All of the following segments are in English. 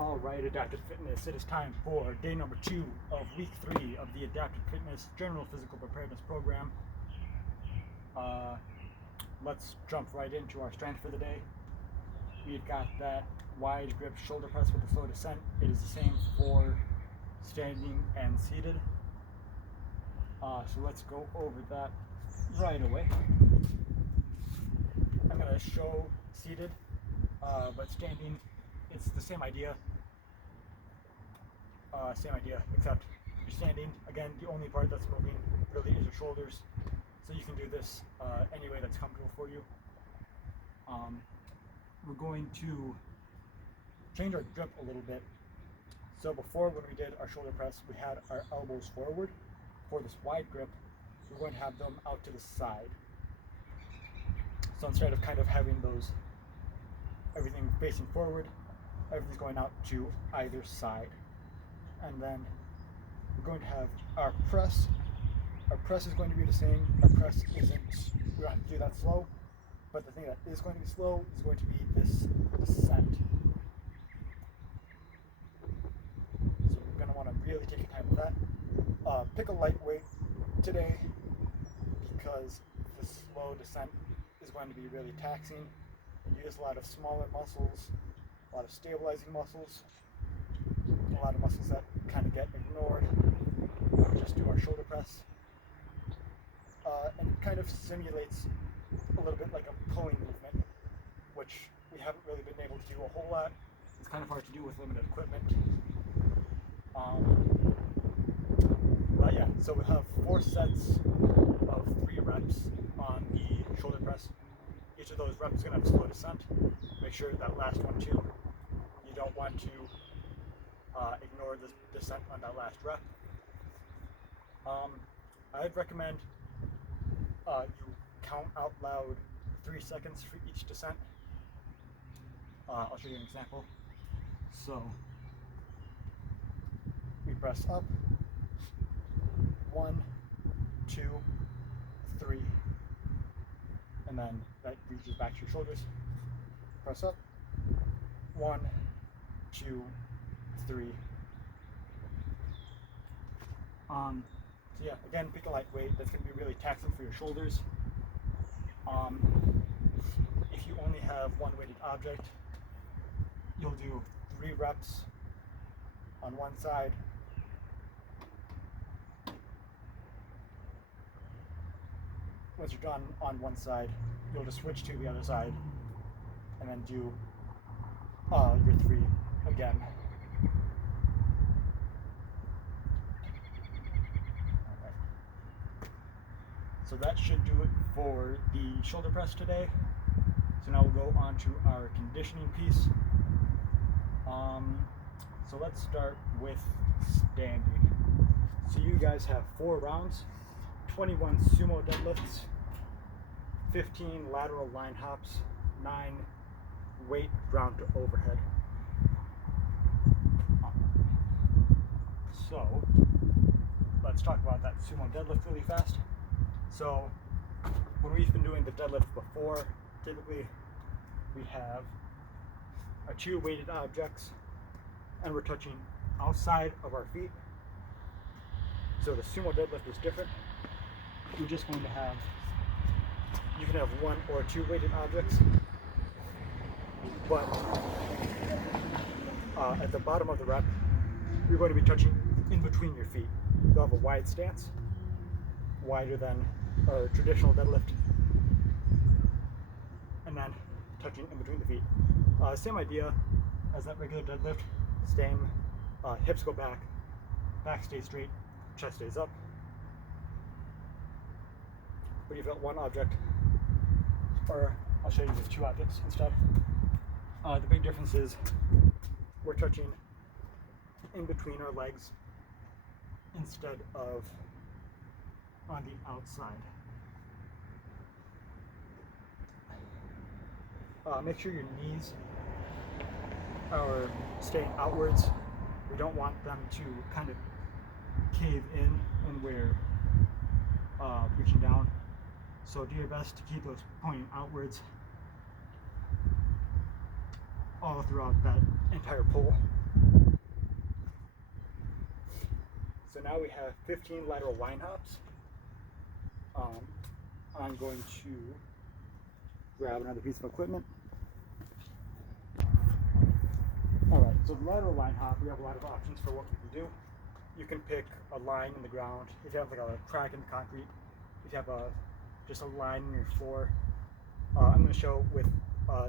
All right, Adaptive Fitness, it is time for day number 2 of week 3 of the Adaptive Fitness General Physical Preparedness Program. Let's jump right into our strength for the day. We've got that wide grip shoulder press with the slow descent. It is the same for standing and seated. So let's go over that right away. I'm going to show seated, but standing, it's the same idea. Except you're standing. Again, the only part that's moving really is your shoulders. So you can do this any way that's comfortable for you. We're going to change our grip a little bit. So before, when we did our shoulder press, we had our elbows forward. For this wide grip, we're going to have them out to the side. So instead of kind of having everything facing forward, everything's going out to either side. And then we're going to have our press. Our press is going to be the same. Our press isn't, we don't have to do that slow, but the thing that is going to be slow is going to be this descent. So we're going to want to really take your time with that. Pick a light weight today because the slow descent is going to be really taxing. You use a lot of smaller muscles, a lot of stabilizing muscles, a lot of muscles that kind of get ignored when we just do our shoulder press. And it kind of simulates a little bit like a pulling movement, which we haven't really been able to do a whole lot. It's kind of hard to do with limited equipment. But yeah, so we have 4 sets of 3 reps on the shoulder press. Each of those reps is going to have a slow descent. Make sure that last one too. You don't want to ignore the descent on that last rep. I'd recommend you count out loud 3 seconds for each descent. I'll show you an example. So we press up, 1, 2, 3, and then that reaches back to your shoulders. Press up, 1, 2, 3. So yeah, again, pick a light weight. That's going to be really taxing for your shoulders. If you only have one weighted object, you'll do 3 reps on one side. Once you're done on one side, you'll just switch to the other side and then do your 3 again. So that should do it for the shoulder press today. So now we'll go on to our conditioning piece. So let's start with standing. So you guys have 4 rounds, 21 sumo deadlifts, 15 lateral line hops, 9 weight ground to overhead. So let's talk about that sumo deadlift really fast. So when we've been doing the deadlift before, typically we have our 2 weighted objects and we're touching outside of our feet. So the sumo deadlift is different. You're just going to have, you can have 1 or 2 weighted objects, but at the bottom of the rep, you're going to be touching in between your feet. You'll have a wide stance, wider than a traditional deadlift, and then touching in between the feet. Same idea as that regular deadlift, same, hips go back, back stays straight, chest stays up. But you've got 1 object, or I'll show you with 2 objects instead. The big difference is we're touching in between our legs instead of on the outside. Make sure your knees are staying outwards. We don't want them to kind of cave in when we're reaching down. So do your best to keep those pointing outwards all throughout that entire pull. So now we have 15 lateral line hops. I'm going to grab another piece of equipment. Alright, so the lateral line hop, we have a lot of options for what we can do. You can pick a line in the ground. If you have like a crack in the concrete, if you have just a line in your floor. I'm going to show with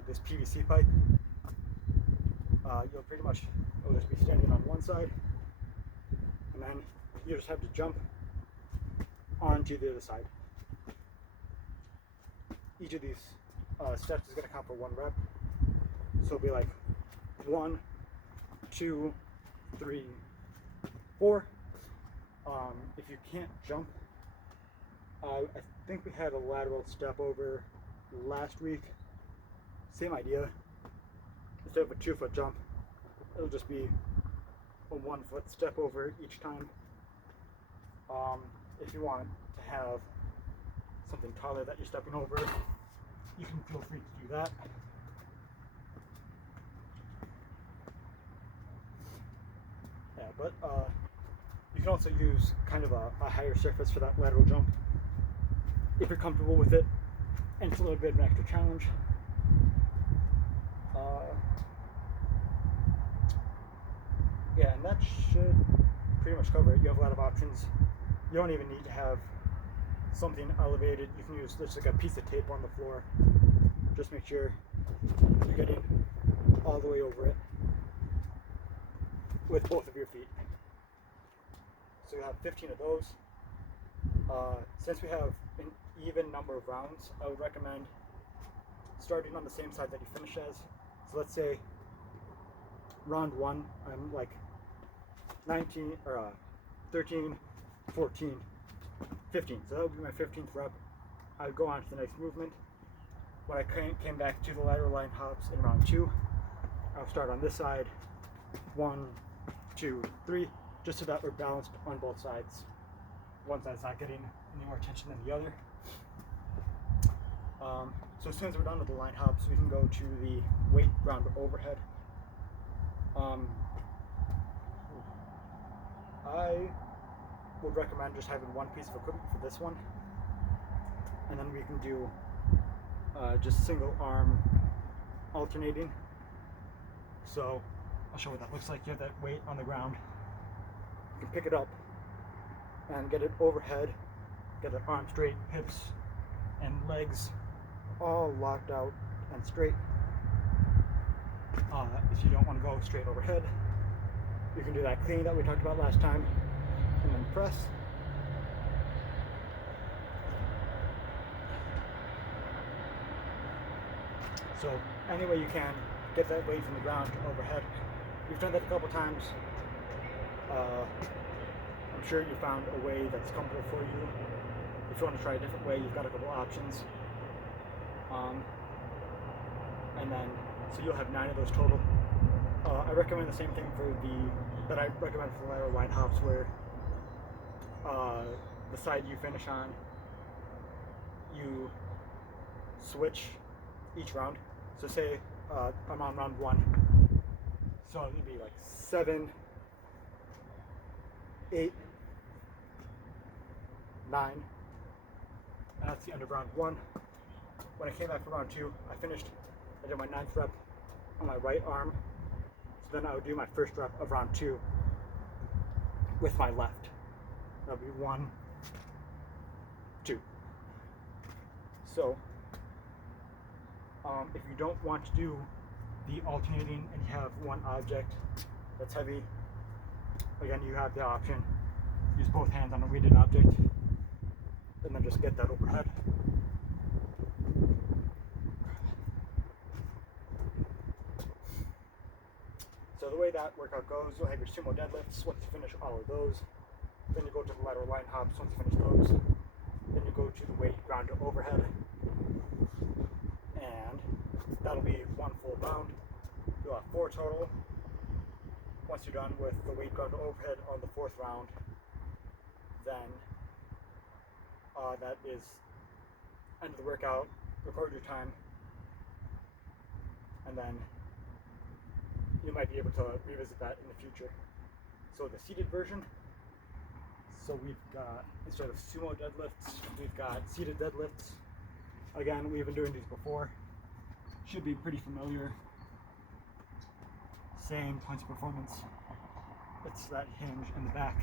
this PVC pipe. You'll just be standing on one side, and then you just have to jump onto the other side. Each of these steps is going to count for 1 rep. So it'll be like 1, 2, 3, 4. If you can't jump, I think we had a lateral step over last week. Same idea. Instead of a 2-foot jump, it'll just be a 1-foot step over each time. If you want to have something taller that you're stepping over, you can feel free to do that. Yeah, but you can also use kind of a higher surface for that lateral jump if you're comfortable with it, and it's a little bit of an extra challenge. Yeah, and that should pretty much cover it. You have a lot of options. You don't even need to have something elevated. You can use just like a piece of tape on the floor. Just make sure you're getting all the way over it with both of your feet. So you have 15 of those. Since we have an even number of rounds, I would recommend starting on the same side that you finish as. So let's say round 1, I'm like 13, 14, 15. So that would be my 15th rep. I would go on to the next movement. When I came back to the lateral line hops in round 2, I'll start on this side. 1, 2, 3, just so that we're balanced on both sides. One side's not getting any more attention than the other. So as soon as we're done with the line hops, we can go to the weight ground overhead. I would recommend just having one piece of equipment for this one, and then we can do just single arm alternating. So I'll show what that looks like. You have that weight on the ground. You can pick it up and get it overhead, get the arm straight, hips and legs all locked out and straight. If you don't want to go straight overhead, you can do that clean that we talked about last time, and then press. So any way you can, get that weight from the ground to overhead. We've done that a couple times. I'm sure you found a way that's comfortable for you. If you want to try a different way, you've got a couple options. And then, so you'll have 9 of those total. I recommend the same thing that I recommend for the lateral line hops, where the side you finish on, you switch each round. So say I'm on round 1, so it'd be like 7, 8, 9, and that's the end of round 1. When I came back for round 2, I did my 9th rep on my right arm. So then I would do my first rep of round 2 with my left. That would be 1, 2. So if you don't want to do the alternating and you have one object that's heavy, again, you have the option. Use both hands on a weighted object and then just get that overhead. So the way that workout goes, you'll have your sumo deadlifts once you finish all of those. Then you go to the lateral line hops once you finish those. Then you go to the weight ground to overhead. And that'll be 1 full round. You'll have 4 total. Once you're done with the weight ground to overhead on the 4th round, then that is end of the workout. Record your time. And then you might be able to revisit that in the future. So the seated version, so we've got, instead of sumo deadlifts, we've got seated deadlifts. Again, we've been doing these before. Should be pretty familiar. Same points of performance. It's that hinge in the back.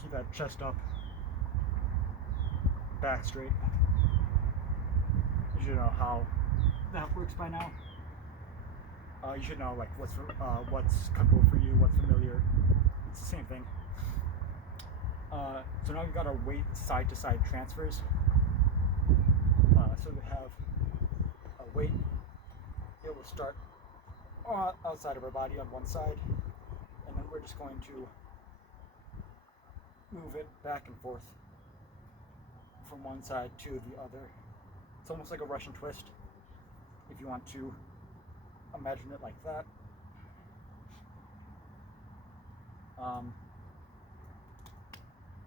Keep that chest up, back straight. You should know how that works by now. You should know like what's comfortable for you, what's familiar. It's the same thing. So now we've got our weight side-to-side transfers. So we have a weight. It will start outside of our body on one side, and then we're just going to move it back and forth from one side to the other. It's almost like a Russian twist, if you want to imagine it like that.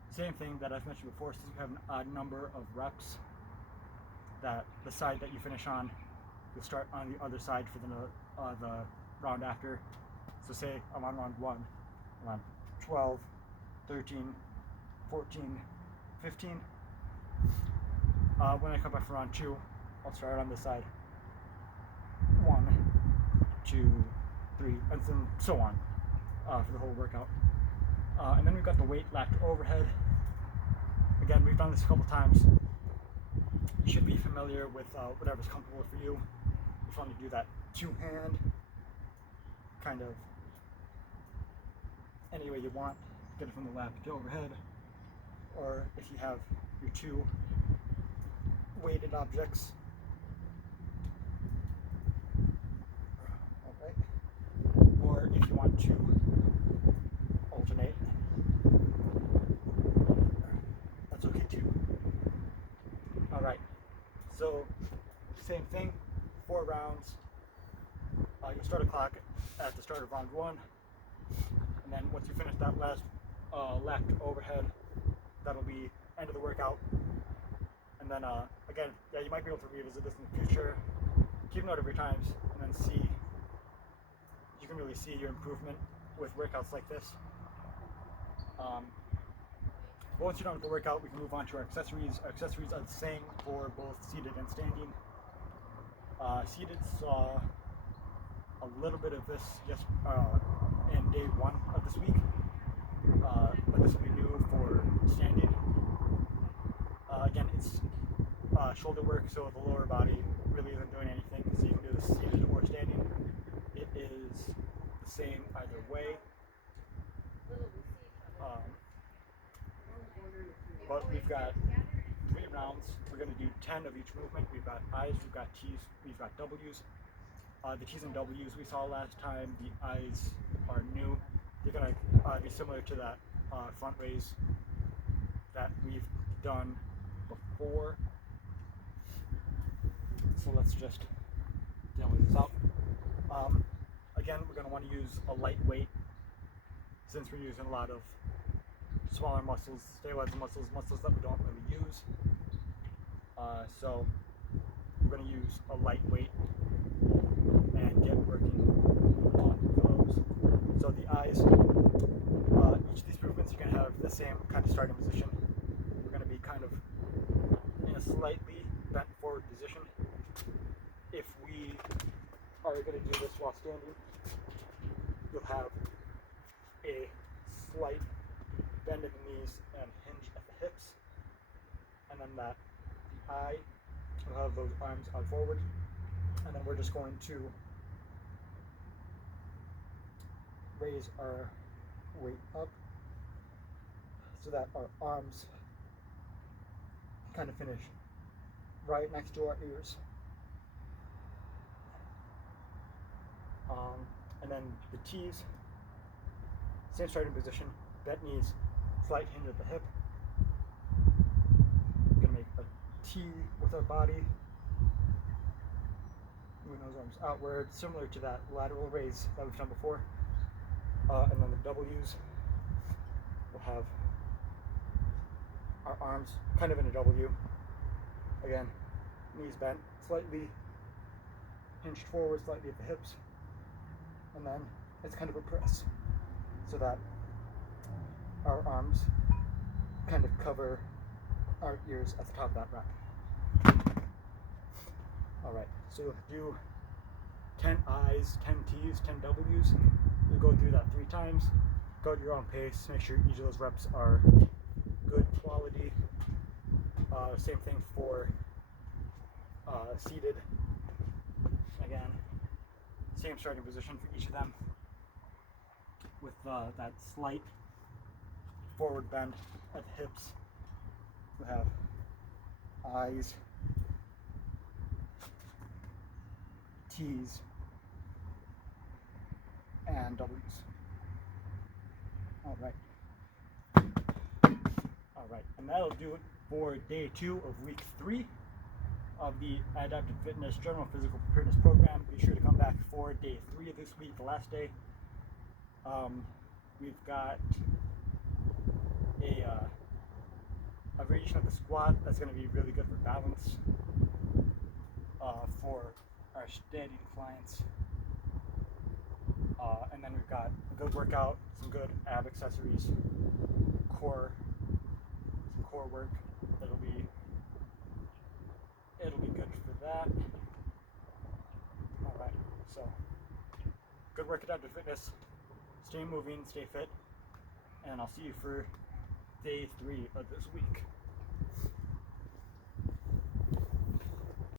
Same thing that I've mentioned before, since you have an odd number of reps, that the side that you finish on, you'll start on the other side for the round after. So say I'm on round 1, I'm on 12, 13, 14, 15. When I come back for round 2, I'll start on this side. 1, 2, 3, and then so on for the whole workout. And then we've got the weight lapped overhead. Again, we've done this a couple times. You should be familiar with whatever's comfortable for you. If you want to do that two-hand, kind of any way you want, get it from the lap to overhead, or if you have your two weighted objects. Okay. Or if you want to alternate, that's okay too. Alright, so same thing, 4 rounds. You start a clock at the start of round 1, and then once you finish that last lap to overhead, that'll be end of the workout. And then again, yeah, you might be able to revisit this in the future. Keep note of your times, and then see. You can really see your improvement with workouts like this. Once you're done with the workout, we can move on to our accessories. Our accessories are the same for both seated and standing. Seated saw a little bit of this in day 1 of this week, but this will be new for standing. Again, it's shoulder work, so the lower body really isn't doing anything, so you can do this seated or standing. It is the same either way. But we've got 3 rounds. We're going to do 10 of each movement. We've got I's, we've got T's, we've got W's. The T's and W's we saw last time. The I's are new. They're going to be similar to that front raise that we've done before. So let's just demo this out. Again, we're going to want to use a light weight, since we're using a lot of smaller muscles, stabilizing muscles that we don't really use. So we're going to use a light weight and get working on those. So the eyes, each of these movements are going to have the same kind of starting position. We're going to be kind of in a slightly bent forward position. If we are going to do this while standing, you'll have a slight bend in the knees and hinge at the hips, and then that the eye will have those arms out forward, and then we're just going to raise our weight up so that our arms kind of finish right next to our ears. And then the T's, same starting position, bent knees, slight hinge at the hip. We're going to make a T with our body, moving those arms outward, similar to that lateral raise that we've done before. And then the W's, we'll have our arms kind of in a W. Again, knees bent, slightly hinged forward, slightly at the hips. and then it's kind of a press so that our arms kind of cover our ears at the top of that rack. Alright, so do 10 I's, 10 T's, 10 W's. You'll go through that 3 times. Go at your own pace. Make sure each of those reps are good quality. Same thing for seated. Again, same starting position for each of them with that slight forward bend at the hips. We have I's, T's, and W's. Alright. Alright, and that'll do it for day 2 of week 3 of the Adaptive Fitness General Physical Preparedness Program. Be sure to come back for day 3 of this week, the last day. We've got a variation of the squat that's going to be really good for balance for our standing clients. And then we've got a good workout, some good ab accessories, some core work. It'll be good for that. Alright, so good work at Adaptive Fitness. Stay moving, stay fit, and I'll see you for day 3 of this week.